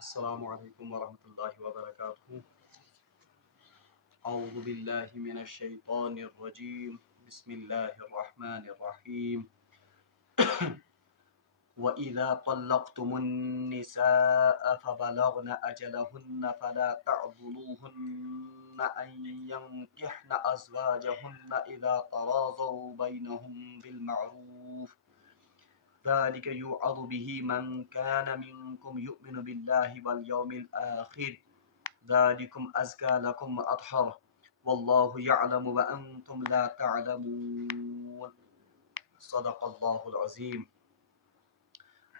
السلام علیکم ورحمۃ اللہ وبرکاتہ۔ اعوذ باللہ من الشیطان الرجیم، بسم اللہ الرحمن الرحیم۔ وَإِذَا طَلَّقْتُمُ النِّسَاءَ فَبَلَغْنَ أَجَلَهُنَّ فَلَا تَعْضُلُوهُنَّ أَن يَنكِحْنَ أَزْوَاجَهُنَّ إِذَا تَرَاضَوْا بَيْنَهُم بِالْمَعْرُوفِ ذلك يوعظ به من كان منكم يؤمن بالله واليوم الآخر ذلكم أزكى لكم وأطهر والله يعلم وأنتم لا تعلمون صدق الله العظيم۔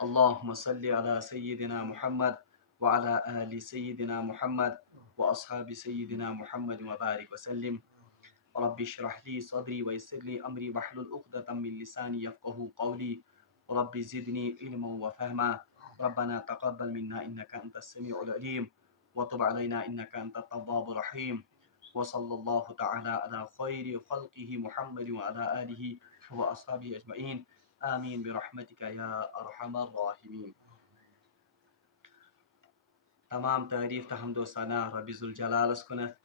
اللهم صل على سيدنا محمد وعلى آل سيدنا محمد وأصحاب سيدنا محمد وبارك وسلم۔ رب اشرح لي صدري ويسر لي أمري واحلل عقدة من لساني يفقهوا قولي رب زدني علما وفهما ربنا تقبل منا انك انت السميع العليم وتب علينا انك انت التواب الرحيم وصلى الله تعالى على خير خلقه محمد وعلى اله واصحابه اجمعين آمين برحمتك يا ارحم الراحمين۔ تمام تعریف تہ حمد و ثنا رب ذوالجلالس کنت،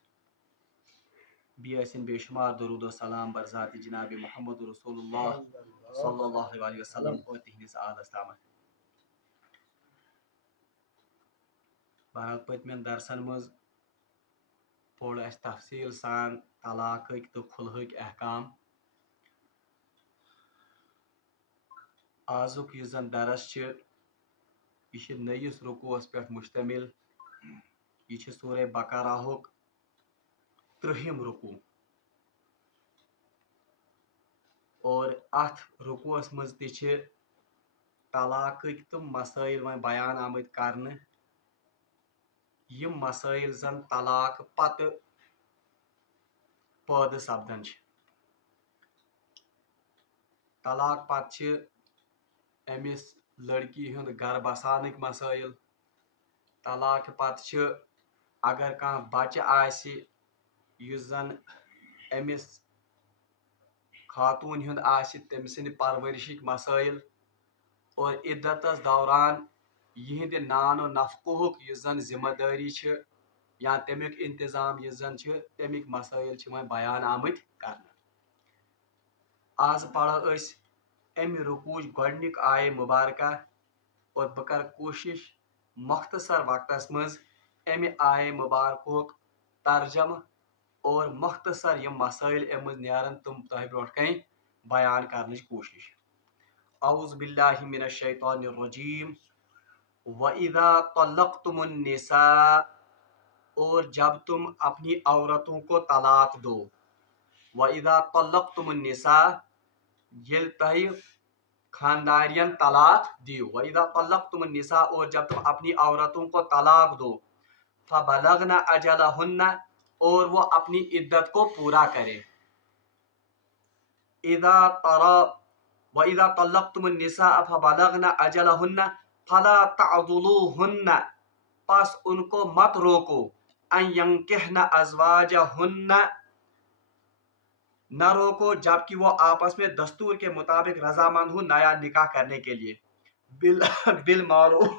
بیسن بے شمار درود و سلام بر ذات جناب محمد رسول اللہ صلی اللہ علیہ وسلم اور تہندس آلس تامت۔ بہرحال پتمین درسن مز پوڑ اس تفصیل سان طلاق تو خلہک احکام۔ آزک یہ زن درس یہ نئیس رکوعس پہ مشتمل، یہ سورہ بقرہ ہک 30 رکوع، اور ات رکوعس مز تہ طلاق تم مسائل و بیان آمت کرنے، یم مسائل زن طلاق پتہ پید سپدن۔ طلاق پتہ امس لڑکی ہند گھر بسانک مسائل، طلاق پتہ اگر کان بچہ آسی یس زن امس خاتون ہند آسی تم سند پرورشک مسائل، اور عدتس دوران یہند نان و نفقہک یس زن ذمہ داری یا تمیک انتظام یس زن تمیک مسائل وۄنۍ بیان آمت کرنے۔ آز پڑھو اس ام رکوعچ گۄڈنیک آیہ مبارکہ، اور بہ کر کوشش مختصر وقتس مز امہ آیہ مبارکہک ترجمہ اور مختصر یم مسائل ام مز نیرن تم تہ برونٹھ کن بیان کرنچ کوشش۔ اعوذ باللہ من الشیطان الرجیم۔ وَإِذَا طَلَّقْتُمُ النِّسَاءَ، اور جب تم اپنی عورتوں کو طلاق دو۔ وَإِذَا طَلَّقْتُمُ النِّسَاءَ، یل تہ خاندارین طلاق دیو۔ وَإِذَا طَلَّقْتُمُ النِّسَاءَ، اور جب تم اپنی عورتوں کو طلاق دو۔ فَبَلَغْنَ أَجَلَهُنَّ، اور وہ اپنی عدت کو پورا کرے۔ وَإِذَا طَلَّقْتُمُ النِّسَاءَ فَبَلَغْنَ أَجَلَهُنَّ فَلَا تَعْضُلُوهُنَّ، پس ان کو مت روکو، أَن يَنكِحْنَ أَزْوَاجَهُنَّ، نہ روکو جبکہ وہ آپس میں دستور کے مطابق رضامند ہوں نیا نکاح کرنے کے لیے، بالمعروف،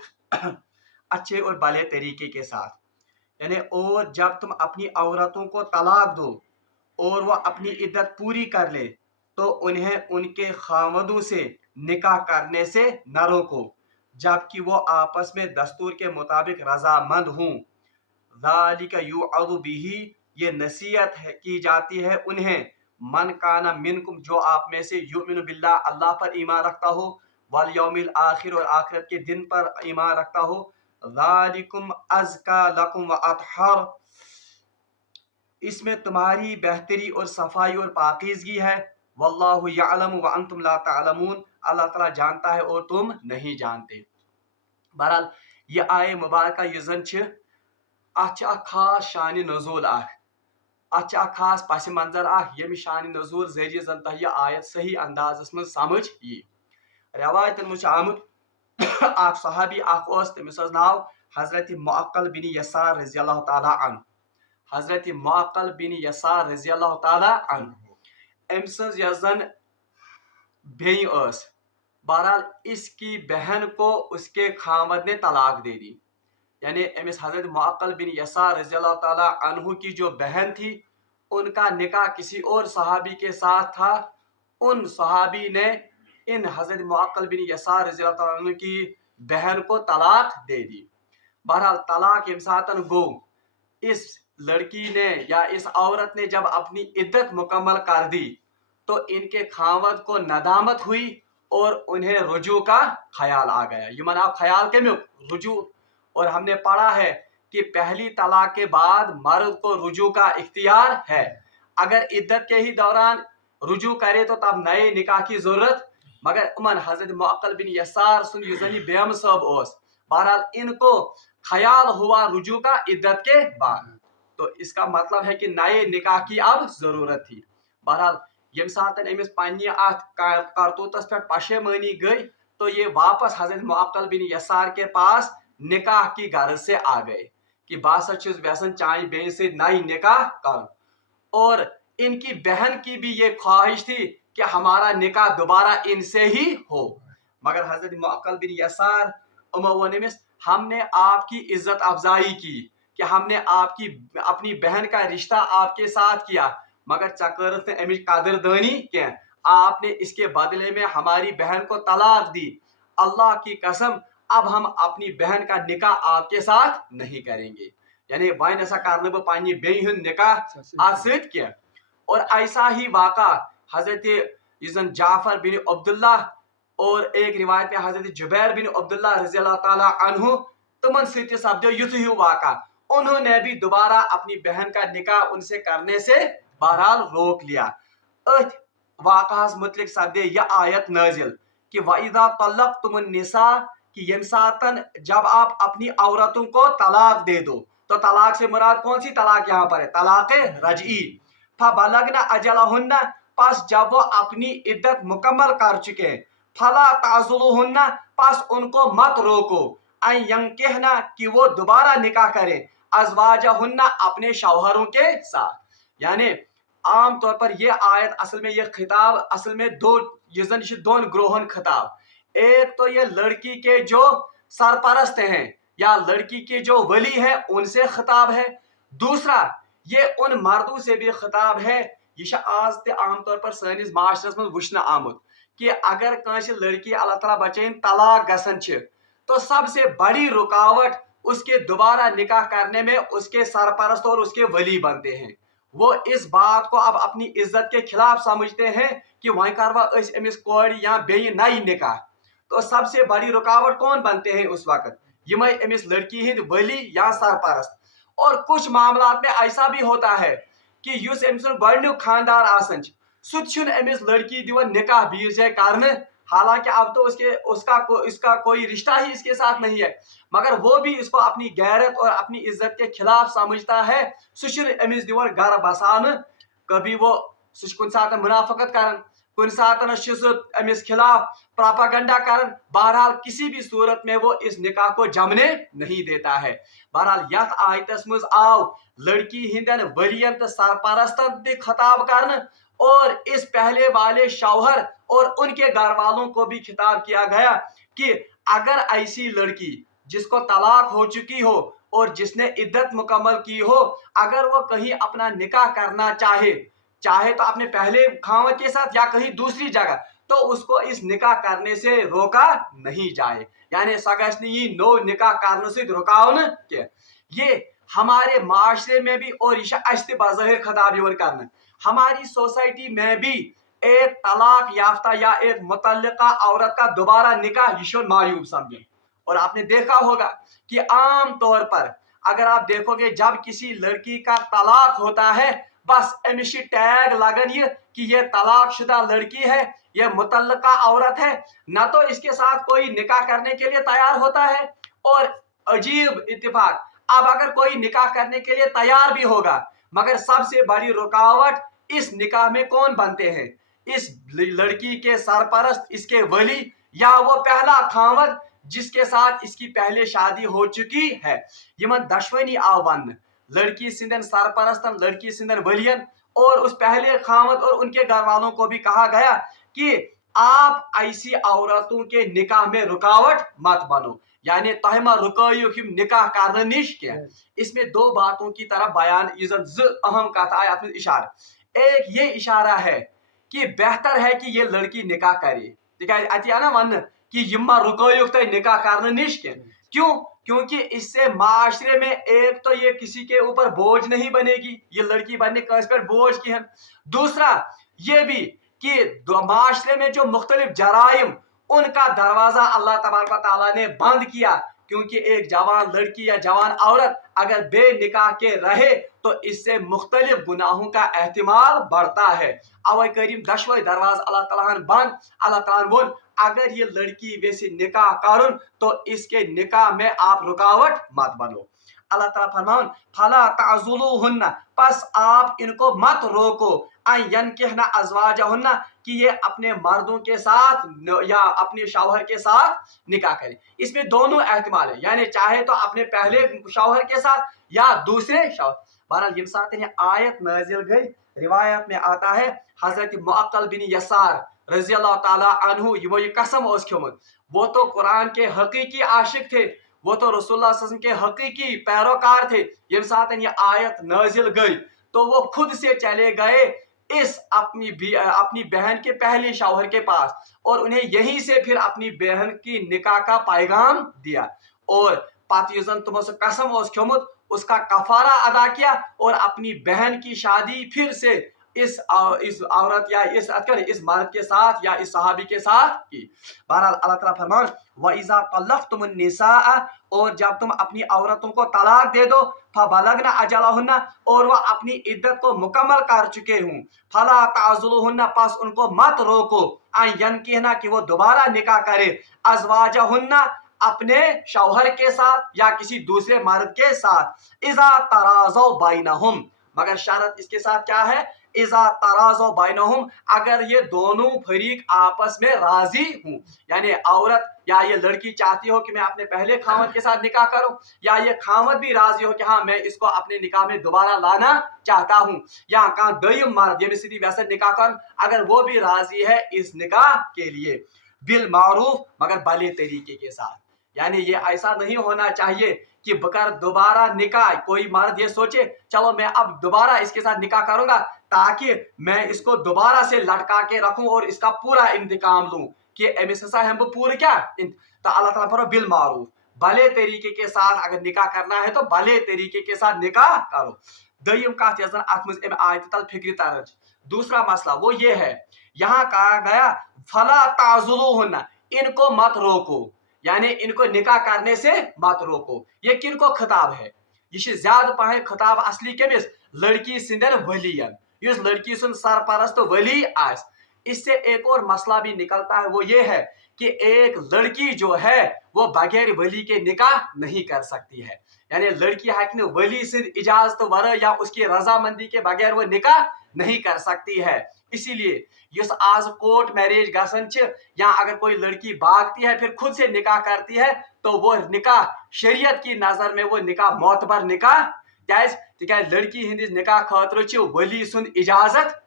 اچھے اور بھلے طریقے کے ساتھ۔ یعنی اور جب تم اپنی عورتوں کو طلاق دو اور وہ اپنی عدت پوری کر لے تو انہیں ان کے خاوندوں سے نکاح کرنے سے نہ روکو جبکہ وہ آپس میں دستور کے مطابق رضامند ہوں۔ ذالک یوعظ بہ، یہ نصیحت کی جاتی ہے انہیں، من کانا منکم، جو آپ میں سے یؤمن باللہ، اللہ پر ایمان رکھتا ہو، والیوم الآخر، اور آخرت کے دن پر ایمان رکھتا ہو۔ ذالکم ازکا لکم واطہر، اس میں تمہاری بہتری اور صفائی اور پاکیزگی ہے۔ واللہ یعلم وانتم لا تعلمون، اللہ تعالیٰ جانتا ہے اور تم نہیں جانتے۔ بہرحال یہ آیہ مبارکہ یہ زن اتھ خاص شان نزول اتھ خاص پس منظر یم شان نزول ذریعہ زن تہ یہ آیت صحیح اندازس من سمجھ یی۔ روایتن مجھ آمت اخ صحابی اخ تمس ناو حضرت معقل بن یسار رضی اللہ تعالیٰ عنہ، حضرت معقل بن یسار رضی اللہ تعالیٰ عنہ، ام سز یس زن بیئی بہرحال اس کی بہن کو اس کے خاوند نے طلاق دے دی۔ यानी अमिस हजरत मुअक्कल बिन यसार रज़ी अल्लाह ताला अन्हु की जो बहन थी, उनका निकाह किसी और सहाबी के साथ था। उन सहाबी ने इन हजरत मुअक्कल बिन यसार रज़ी अल्लाह ताला अन्हु की बहन को तलाक दे दी। बहरहाल तलाक यम सातन गो, इस लड़की ने या इस औरत ने जब अपनी इद्दत मुकम्मल कर दी तो इनके खावत को नदामत हुई और उन्हें रुजू का ख्याल आ गया। ये मना ख्याल के में रुजू, और हमने पढ़ा है कि पहली तलाक के बाद मर्द को रुजू का इख्तियार है। अगर इद्दत के ही दौरान रुजू करे तो तब नए निकाह की जरूरत, मगर उमन हजरत मुअक्कल बिन यसार सुन युजनी बेम सब ओस, बहरहाल इनको ख्याल हुआ रुजू का इद्दत के बाद, तो इसका मतलब है कि नए निकाह की अब जरूरत थी। बहरहाल यम सातन अमिस पन्ने अथ करतूतस पे पशेमानी गई तो ये वापस हजरत मुअक्कल बिन यसार के पास निकाह की गर्ज से आ गए कि बासा छुस व्यसन चाय बे से नई निकाह कर, और इनकी बहन की भी ये ख्वाहिश थी कि हमारा निकाह दोबारा इनसे ही हो। मगर हजरत मुअक्कल बिन यसार उमवनिस, हमने आपकी इज्जत अफजाई की कि हमने आपकी अपनी बहन का रिश्ता आपके साथ किया, मगर चकर ने अमिच कदरदानी क्या, आपने इसके बदले में हमारी बहन को तलाक दी। अल्लाह की कसम, अब हम अपनी बहन का निकाह आपके साथ नहीं करेंगे। यानी वन ऐसा करने बो पानी बेन निकाह आज सत किया। और ऐसा ही वाक़ा हजरत जाफर बिन अब्दुल्ला और एक रिवायत में हजरत जुबैर बिन अब्दुल्ला रज़ी अल्लाह ताला अन्हु, तुमन सत्य सपदो युथ ही वाक़ा, उन्होंने भी दोबारा अपनी बहन का निकाह उनसे करने से बहरहाल रोक लिया। अथ वाक़ास मुतलिक सपदे यह आयत नाजिल कि वइदा तल्लक़्तुमुन निसा, कि यम सातन जब आप अपनी औरतों को तलाक दे दो, तो तलाक से मुराद कौन सी तलाक यहाँ पर है? तलाक रजई। फबलगना अजलहुन्ना, पास जब वो अपनी इद्दत मुकम्मल कर चुके, फला ताज़ुलुहुन्ना, पास उनको मत रोको, अन यंकिहना, कि वो दोबारा निकाह करें, अज़वाजहुन्ना, अपने शौहरों के साथ। यानी आम तौर पर यह आयत असल में यह खिताब असल में दोन ग्रोहन खिताब, एक तो ये लड़की के जो सरपरस्त हैं या लड़की के जो वली है उनसे खिताब है, दूसरा ये उन मर्दों से भी खिताब है। यह आज ते आम तौर पर सनिस माशरस में वुचन आमुत कि अगर कंस लड़की अल्लाह ताला बचैन तलाक गसन छ, तो सबसे बड़ी रुकावट उसके दोबारा निकाह करने में उसके सरपरस्त और उसके वली बनते हैं। वो इस बात को अब अपनी इज्जत के खिलाफ समझते हैं कि वहीं करवा अमिस कोड़ी या बेई नई निकाह, तो सबसे बड़ी रुकावट कौन बनते हैं उस वक्त? यमई अमिस लड़की हिंद वली या सरपरस्त। और कुछ मामलात में ऐसा भी होता है कि युस अमिस गु खानदार आसन सुन अमिस लड़की दिवन निकाह बीर जाए कारण, हालांकि अब तो इसका कोई रिश्ता ही इसके साथ नहीं है, मगर वो भी इसको अपनी गैरत और अपनी इज्जत के खिलाफ समझता है। सुन अमिस दिवन घर बसान, कभी वो कुन सात मुनाफकत करन, कुन सात अमिस खिलाफ प्रोपागंडा करन, बहरहाल किसी भी सूरत में वो इस निकाह को जमने नहीं देता है। बहरहाल यथ आयतस मज आव लड़की हिंदन वलियन तो सरपरस्तन ते खिताब करन, और इस पहले वाले शौहर और उनके घर वालों को भी खिताब किया गया कि अगर ऐसी लड़की जिसको तलाक हो चुकी हो और जिसने इद्दत मुकम्मल की हो, अगर वो कहीं अपना निकाह करना चाहे तो अपने पहले खावत के साथ या कहीं दूसरी जगह, तो उसको इस निकाह करने से रोका नहीं जाए। यानी सगसनी नो निकाह करने से रुकावन के ये हमारे माशरे में भी, और ये बाज़ाहिर खिताब यवन करना, हमारी सोसाइटी में भी एक तलाक याफ्ता या एक मुतल्लिका औरत का दोबारा निकाह यशुन मायूब समझे। और आपने देखा होगा कि आम तौर पर अगर आप देखोगे जब किसी लड़की का तलाक होता है, बस अमिश टैग लगन ये कि ये तलाक शुदा लड़की है, ये मुतल्लिका औरत है, ना तो इसके साथ कोई निकाह करने के लिए तैयार होता है। और अजीब इत्तेफाक, अब अगर कोई निकाह करने के लिए तैयार भी होगा, मगर सबसे बड़ी रुकावट इस निकाह में कौन बनते हैं? इस लड़की के सरपरस्त, इसके वली, या वो पहला खावत जिसके साथ इसकी पहले शादी हो चुकी है। यमन दशवनी आवन लड़की सिंधन सरपरस्तन, लड़की सिंधन वलियन और उस पहले खावत और उनके घर वालों को भी कहा गया कि आप ऐसी औरतों के निकाह में रुकावट मत बनो, यानी तहमा रुकायु कि निकाह करने निश के। इसमें दो बातों की तरफ बयान अहम कथा है अपने इशारा। एक ये इशारा है कि बेहतर है कि ये लड़की निकाह करे, अति ना वन कि यम्मा रुकायु तो निकाह करने निश के। क्यों? क्योंकि इससे माशरे में एक तो ये किसी के ऊपर बोझ नहीं बनेगी, ये लड़की बनने कस पर बोझ की है। दूसरा ये भी कि माशरे में जो मुख्तलिफ जराइम उनका दरवाजा अल्लाह तबारक व तआला ने बंद किया, क्योंकि एक जवान लड़की या जवान औरत अगर बेनिकाह के रहे तो इससे मुख्तलिफ गुनाहों का एहतिमाल बढ़ता है। अवै करीम दशवै दरवाजा अल्लाह ताला बंद। अल्लाह ताला बोल अगर ये लड़की वैसे निकाह करुन तो इसके निकाह में आप रुकावट मत बनो। अल्लाह ताला फरमान फला ताजुलुहुन्ना, बस आप इनको मत रोको, यनकिहना अज़वाजहुन्ना, कि ये अपने मर्दों के साथ या अपने शौहर के साथ निकाह करें। इसमें दोनों एहतिमाल है, यानी चाहे तो अपने पहले शौहर के साथ या दूसरे शौहर। बहरहाल ये साथ आयत नाजिल गई, रिवायत में आता है हजरत मुअक्कल बिन यसार रज़ी अल्लाह ताला अन्हु वो ये कसम ओस खियोमुत, वो तो कुरान के हकीकी आशिक थे, वो तो रसूलुल्लाह सल्लल्लाहु अलैहि वसल्लम के हकीकी पैरोकार थे। ये साथ ये आयत नाजिल गई तो वो खुद से चले गए इस अपनी बहन के पहले शौहर के पास और उन्हें यहीं से फिर अपनी बहन की निकाह का पैगाम दिया और पातियुजन तुम कसम ओस खियोमुत, उसका कफारा अदा किया और अपनी बहन की शादी फिर से इस औरत या इस मर्द के साथ या इस सहाबी के साथ की। बहरहाल अल्लाह ताला फरमान वइज़ा तल्लक़्तुमुन निसाअ, और जब तुम अपनी औरतों को तलाक दे दो, फबलगना अजलहुन्ना, और वह अपनी इद्दत को मुकम्मल कर चुके हूँ, फला ताज़ुलुहुन्ना, पास उनको मत रोको, यनकिहना, कि वो दोबारा निकाह करे, अज़वाजहुन्ना, अपने शौहर के साथ या किसी दूसरे मर्द के साथ, इज़ा तराज़ौ बैनहुम, मगर शर्त इसके साथ क्या है, इज़ा तराज़ौ बैनहुम, अगर ये दोनों फरीक आपस में राजी हूँ, यानी औरत या ये लड़की चाहती हो कि मैं अपने पहले खामद के साथ निकाह करूं, या ये खामद भी राजी हो कि हाँ मैं इसको अपने निकाह में दोबारा लाना चाहता हूं, या कहाँ दयम मर्द ये सीधी वैसे निकाह कर, अगर वो भी राजी है इस निकाह के लिए, बिल मारूफ, मगर भले तरीके के साथ। यानी ये ऐसा नहीं होना चाहिए कि बकर दोबारा निकाह कोई मर्द ये सोचे चलो मैं अब दोबारा इसके साथ निकाह करूंगा ताकि मैं इसको दोबारा से लटका के रखूं और इसका पूरा इंतकाम लूं कि अमिस हम पूरे क्या। तो अल्लाह ताला फरमाता बिल मारूफ, भले तरीके के साथ अगर निकाह करना है तो भले तरीके के साथ निकाह करो। दयम कथ आयत तल फिक्र तरज। दूसरा मसला वो ये है, यहाँ कहा गया फला ताजुलुहुन्ना, इनको मत रोको, यानी इनको निकाह करने से मत रोको। ये किनको खिताब है, ये ज्यादा पह खिताब असली कमिस लड़की सिंदन वलियन, इस लड़की सुन सरपरस्त वली आस। इससे एक और मसला भी निकलता है, वो ये है कि एक लड़की जो है वो बगैर वली के निकाह नहीं कर सकती है, यानी लड़की है कि वली से इजाजत वर या उसकी रजामंदी के बगैर वो निकाह नहीं कर सकती है। इसीलिए इस आज कोर्ट मैरिज गसन या अगर कोई लड़की भागती है फिर खुद से निकाह करती है तो वो निकाह शरीयत की नजर में वो निकाह मोतबर निकाह, क्या लड़की हिंदिस निकाह खतर वली सुन इजाजत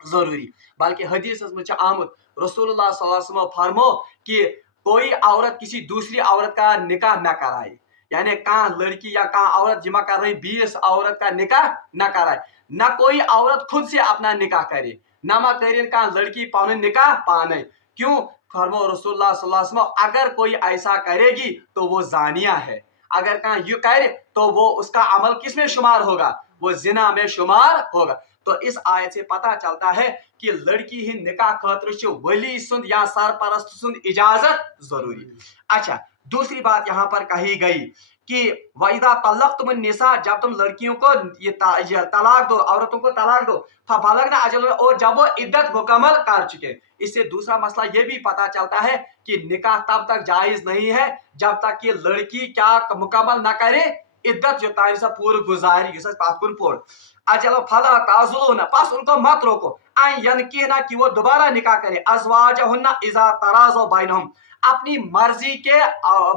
जरूरी। बल्कि हदीस में आमुत रसूलुल्लाह सल्लल्लाहु अलैहि वसल्लम फरमो कि कोई औरत किसी दूसरी औरत का निकाह न कराए, यानी कहाँ लड़की या कहाँ औरत जमा कर रही 20 औरत का निकाह न कराए, न कोई औरत खुद से अपना निकाह करे, न मा करें कहाँ लड़की पाने निकाह पाने। क्यों? फरमो रसूलुल्लाह सल्लल्लाहु अलैहि वसल्लम अगर कोई ऐसा करेगी तो वो जानिया है, अगर कहाँ यू करे तो वो उसका अमल किस में शुमार होगा, वो जिना में शुमार होगा। तो इस आयत से पता चलता है कि लड़की ही निकाह खतर वली सुंद या सरपरस्त सुंद इजाजत जरूरी। अच्छा, दूसरी बात यहाँ पर कही गई कि वइदा तल्लक़्तुमुन निसा, जब तुम लड़कियों को ये तलाक दो, औरतों को तलाक दो, फबलगना अजल, और जब वो इद्दत मुकम्मल कर चुके। इससे दूसरा मसला ये भी पता चलता है कि निकाह तब तक जायज नहीं है जब तक कि लड़की क्या मुकम्मल न करे इद्दत जो ताइन सा पूरी गुजारी पातकुन पोड़ अजल फला ताजुलुहुन्ना, पास उनको मत रोको, यनकिहना, कि वो दोबारा निकाह करे, अज़वाजहुन्ना इज़ा तराज़ौ बैनहुम, अपनी मर्जी के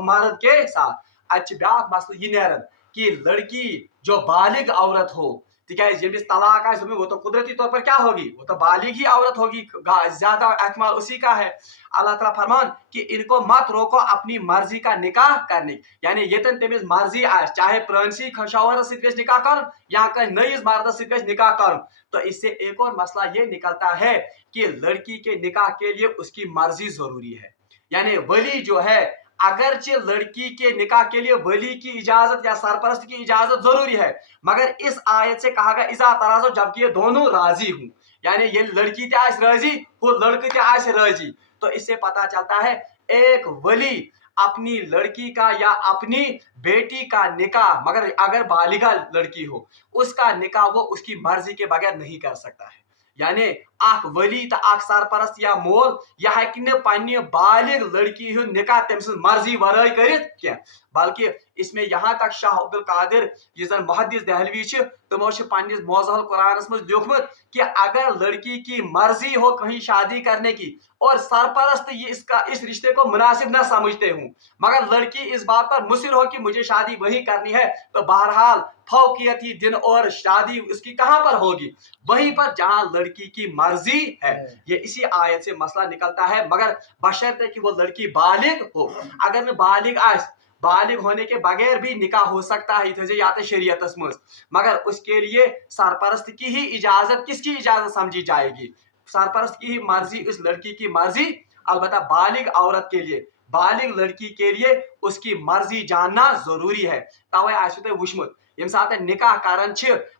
मर्द के साथ। अच्छा, ब्याक मसला ये नेरन कि लड़की जो बालिग औरत हो तिकाज यमिस तलाक आए वो तो कुदरती तौर पर क्या होगी, वो तो बालिग ही औरत होगी, ज्यादा एहतमाल उसी का है। अल्लाह ताला फरमान कि इनको मत रोको अपनी मर्जी का निकाह करने, यानी यतन तमिस मर्जी आए चाहे प्रणसी शौहर सत निकाह कर या कहीं नईस मर्द सत निकाह कर। तो इससे एक और मसला ये निकलता है कि लड़की के निकाह के लिए उसकी मर्जी जरूरी है, यानी वली जो है अगरचे लड़की के निकाह के लिए वली की इजाजत या सरपरस्त की इजाजत जरूरी है, मगर इस आयत से कहा गया इजा तराजो जबकि ये दोनों राजी हूं, यानी ये लड़की ते आस राजी वो लड़के ते आस राजी। तो इससे पता चलता है एक वली अपनी लड़की का या अपनी बेटी का निकाह, मगर अगर बालिगा लड़की हो उसका निकाह वो उसकी मर्जी के बगैर नहीं कर सकता है। यानी अख वली तो अख सरपरस्त या मोल यह पन्ने बालिग लड़की हुंद निकाह तम मर्जी वराई करित क्या, बल्कि इसमें यहाँ तक शाह अब्दुल कादिर यह जन मुहद्दिस दहलवी तमो पन्निस मोज़हल कुरानस मज लिखमुत कि अगर लड़की की मर्जी हो कहीं शादी करने की और सरपरस्त ये इस रिश्ते को मुनासिब न समझते हूँ, मगर लड़की इस बात पर मुसिर हो कि मुझे शादी वही करनी है, तो बहरहाल फौकियती दिन और शादी उसकी कहाँ पर होगी, वहीं पर जहां लड़की की मर्जी है। ये इसी आयत से मसला निकलता है, मगर बशर्ते कि वो लड़की बालिग हो। अगर बालिग आस बालिग होने के बगैर भी निकाह हो सकता है या तो शरीयत मज, मगर उसके लिए सरपरस्त की ही इजाजत, किसकी इजाजत समझी जाएगी, सरपरस्त की ही मर्जी, उस लड़की की मर्जी। अलबत्ता बालिग औरत के लिए, बालिग लड़की के लिए उसकी मर्जी जानना जरूरी है। तवे आसो तुम वुचमुत यम सात निकाह करन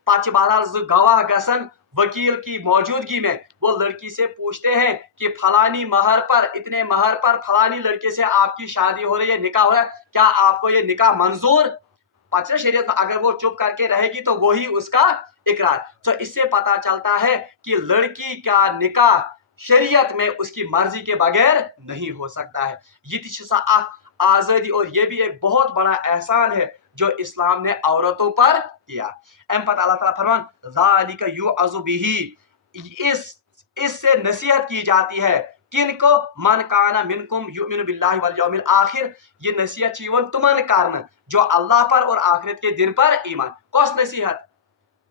पत बहरहाल जो गवाह गसन वकील की मौजूदगी में वो लड़की से पूछते हैं कि फलानी महर पर, इतने महर पर फलानी लड़के से आपकी शादी हो रही है, निकाह हो रहा है, क्या आपको ये निकाह मंजूर? पचरा शरीयत में अगर वो चुप करके रहेगी तो वही उसका इकरार। तो इससे पता चलता है कि लड़की का निकाह शरीयत में उसकी मर्जी के बगैर नहीं हो सकता है। ये आजादी, और ये भी एक बहुत बड़ा एहसान है जो इस्लाम ने औरतों पर किया। एम पता अल्लाह ताला फरमान ज़ालिका युअज़ु बिही, इससे नसीहत की जाती है किनको, मन काना मिनकुम युमिनु बिल्लाहि वल यौमिल आखिर, ये नसीहत चीवन तुमन कारण जो अल्लाह पर और आखिरत के दिन पर ईमान। कौन नसीहत,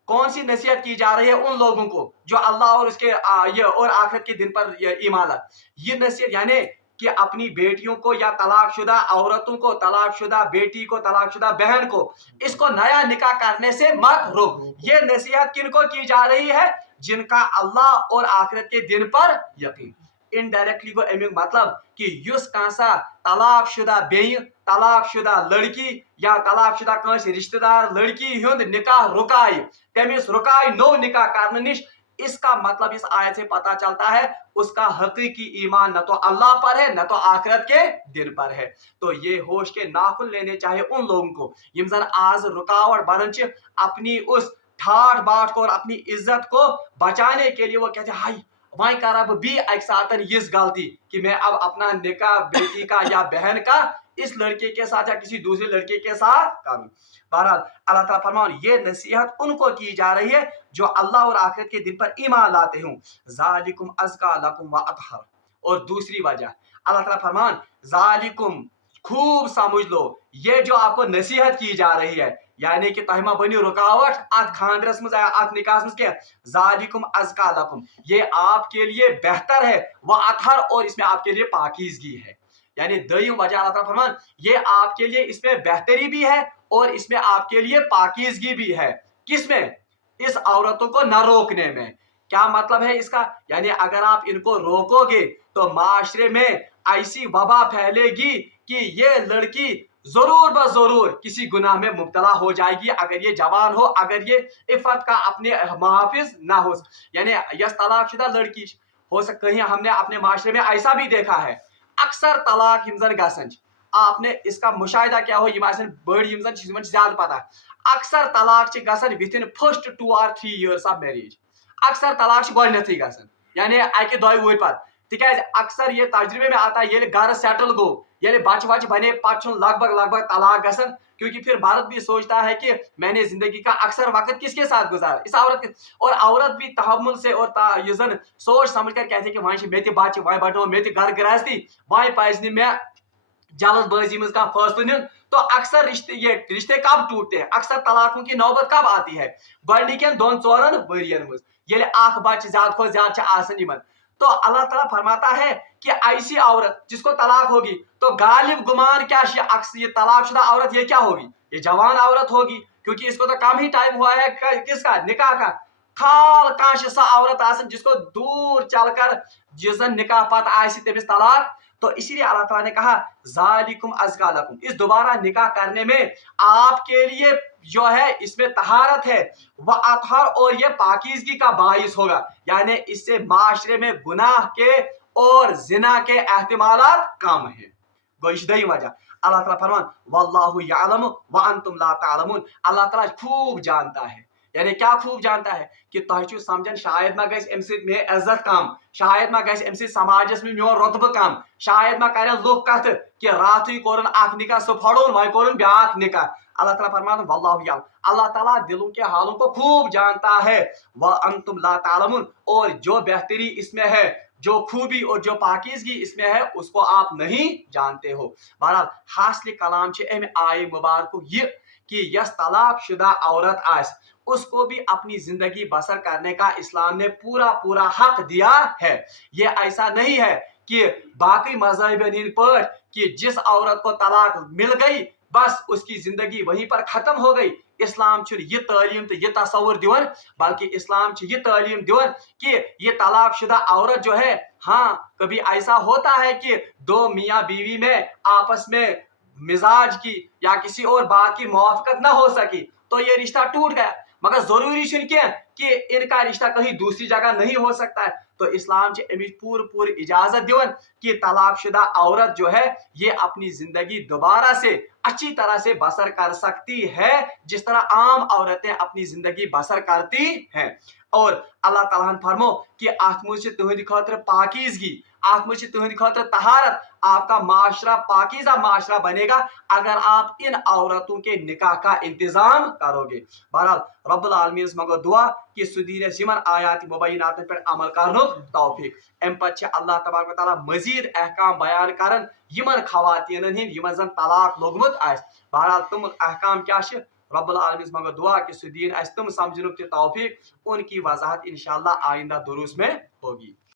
कौन सी नसीहत की जा रही है उन लोगों को जो अल्लाह और उसके ये और आखिरत के दिन पर ईमान। ये नसीहत यानी कि अपनी बेटियों को या तलाकशुदा औरतों को, तलाकशुदा बेटी को, तलाकशुदा बहन को, इसको नया निकाह करने से मत रोक। ये नसीहत किनको की जा रही है, जिनका अल्लाह और आखिरत के दिन पर यकीन। इनडायरेक्टली गो अमिक मतलब कि युस कांसा तलाकशुदा बेय, तलाकशुदा लड़की या तलाकशुदा कंस रिश्तेदार लड़की हुंद निकाह रुकाई, तमिस रुकाई नो निकाह करने निश, इसका मतलब इस आयत से पता चलता है उसका हकीकी ईमान न तो अल्लाह पर है न तो आखिरत के दिन पर है। तो ये होश के नाखुन लेने चाहिए उन लोगों को यम जन आज रुकावट बनन अपनी उस ठाठ बाट को और अपनी इज्जत को बचाने के लिए। वो कहते हैं हाय वही कर अब भी एक साथ इस गलती कि मैं अब अपना निकाह बेटी का या बहन का इस लड़के के साथ या किसी दूसरे लड़के के साथ करूं। बहरहाल अल्लाह ताला फरमान ये नसीहत उनको की जा रही है जो अल्लाह और आखिरत के दिन पर ईमान लाते हूं। ज़ालिकुम अज़का लकुम व अतहर, और दूसरी वजह अल्लाह ताला फरमान ज़ालिकुम, खूब समझ लो, ये जो आपको नसीहत की जा रही है यानी कि तहमा बनी रुकावट अत खानदरस मज अत निकाह मज क्या, ज़ालिकुम अज़का लकुम, ये आपके लिए बेहतर है, व अतहर, और इसमें आपके लिए पाकीज़गी है। यानी दई वजह अल्लाह ताला फरमान ये आपके लिए इसमें बेहतरी भी है और इसमें आपके लिए पाकीज़गी भी है। किसमें, इस औरतों को न रोकने में। क्या मतलब है इसका, यानी अगर आप इनको रोकोगे तो माशरे में ऐसी वबा फैलेगी कि ये लड़की जरूर ब जरूर किसी गुनाह में मुब्तला हो जाएगी अगर ये जवान हो, अगर ये इफ़त का अपने मुहाफिज ना हो। यानी यस तलाकशुदा लड़की हो सकती है, हमने अपने माशरे में ऐसा भी देखा है अक्सर तलाक हिमजन गसन, आपने इसका मुशाहिदा क्या हो, बड़ी हिमजन ज्यादा पता, अक्सर तलाक गसन within first 2 or 3 years of marriage, अक्सर तलाक गोथी गसन, यानी अकि दो वह पर, तिकाज अक्सर ये तजुर्बे में आता है ये घर सेटल गो, ये बच वच बने पे लगभग तलाक गसन, क्योंकि फिर भारत भी सोचता है कि मैंने जिंदगी का अक्सर वक्त किसके साथ गुजारा, इस औरत के, और औरत भी तहम्मुल से और सोच समझ कर कहते कि वह मे बच वह बटो मे घर गृहस्थी वह पज मे जल्दबाजी मज फैसला नुन, तो तो अक्सर रिश्ते कब टूटते हैं, अक्सर तलाकों की नौबत कब आती है, गोडनिकन 2-4 वरियन मज येले आख बच्चे ज्यादा को ज्यादा आसन यमन। तो अल्लाह ताला फरमाता है कि ऐसी औरत जिसको तलाक होगी, तो गालिब गुमान क्या अक्सर ये तलाकशुदा औरत ये क्या होगी, ये जवान औरत होगी, क्योंकि इसको तो कम ही टाइम हुआ है किसका, निकाह का। खाल काश सा औरत आसन जिसको दूर चलकर जिस दिन निकाह पत आसी तमिस तलाक। तो इसीलिए अल्लाह ताला ने कहा ज़ालिकुम अज़का लकुम, इस दोबारा निकाह करने में आपके लिए जो है इसमें तहारत है, वह अतहर और ये पाकीज़गी का बाइस होगा, यानी इससे माशरे में गुनाह के और जिना के एहतिमालात कम है। गोइशदई वजह अल्लाह ताला फरमान वल्लाहु यअलमु व अंतुम ला तअलमून, अल्लाह ताला खूब जानता है, यानी क्या खूब जानता है कि तुम समझन शायद मा गस अम सत मे इज्जत कम, शायद मा गस अम सत समाजस में मोन रुतबह कम, शायद मा कर लुक कथ कि रात कोरन अख निकाह सो फड़ोन वह कोरन ब्याक निकाह। अल्लाह ताला फरमाता वल्लाहु यअलम, अल्लाह ताला दिलों के हालों को खूब जानता है। व अंतुम ला तअलमून, और जो बेहतरी इसमें है, जो खूबी और जो पाकीज़गी इसमें है, उसको आप नहीं जानते हो। बहरहाल हासिल कलाम अम आय मुबारक ये कि यस तलाक शुदा औरत आस, उसको भी अपनी जिंदगी बसर करने का इस्लाम ने पूरा पूरा हक दिया है। ये ऐसा नहीं है कि बाकी मज़हबन पर कि जिस औरत को तलाक मिल गई बस उसकी जिंदगी वहीं पर खत्म हो गई। इस्लाम ये तालीम तो ये तस्वुर दिवन, बल्कि इस्लाम ये तालीम दिवन कि ये तलाकशुदा औरत जो है, हाँ कभी ऐसा होता है कि दो मियाँ बीवी में आपस में मिजाज की या किसी और बात की मुआफकत न हो सकी, तो ये रिश्ता टूट गया, मगर जरूरी क्या कि इनका रिश्ता कहीं दूसरी जगह नहीं हो सकता है। तो इस्लाम अमिच पूरी इजाजत दिवन कि तलाकशुदा औरत जो है ये अपनी जिंदगी दोबारा से अच्छी तरह से बसर कर सकती है, जिस तरह आम औरतें अपनी जिंदगी बसर करती हैं। और अल्लाह ताला फरमो कि अत मुझ तुहद खतर पाकीज़गी, अत मुझ तुहद खतर तहारत, आपका माशरा पाकीज़ा माशरा बनेगा अगर आप इन औरतों के निकाह का इंतजाम करोगे। बहरहाल रब्बुल आलमीन मगो दुआ कि सुदीन यमन आयात मुबैनात पे अमल करनुक तौफीक। अम पे अल्लाह तबारक व तआला मजीद अहकाम बयान करन यमन खवातीनन हिंद यमन जन तलाक लोगमुत आस। बहरहाल तुम अहकाम क्या रब्बुल आलमीन मगो दुआ कि सुदीन तुम समझनुक तौफीक, उनकी वजाहत इंशाअल्लाह आइंदा दुरूस में होगी।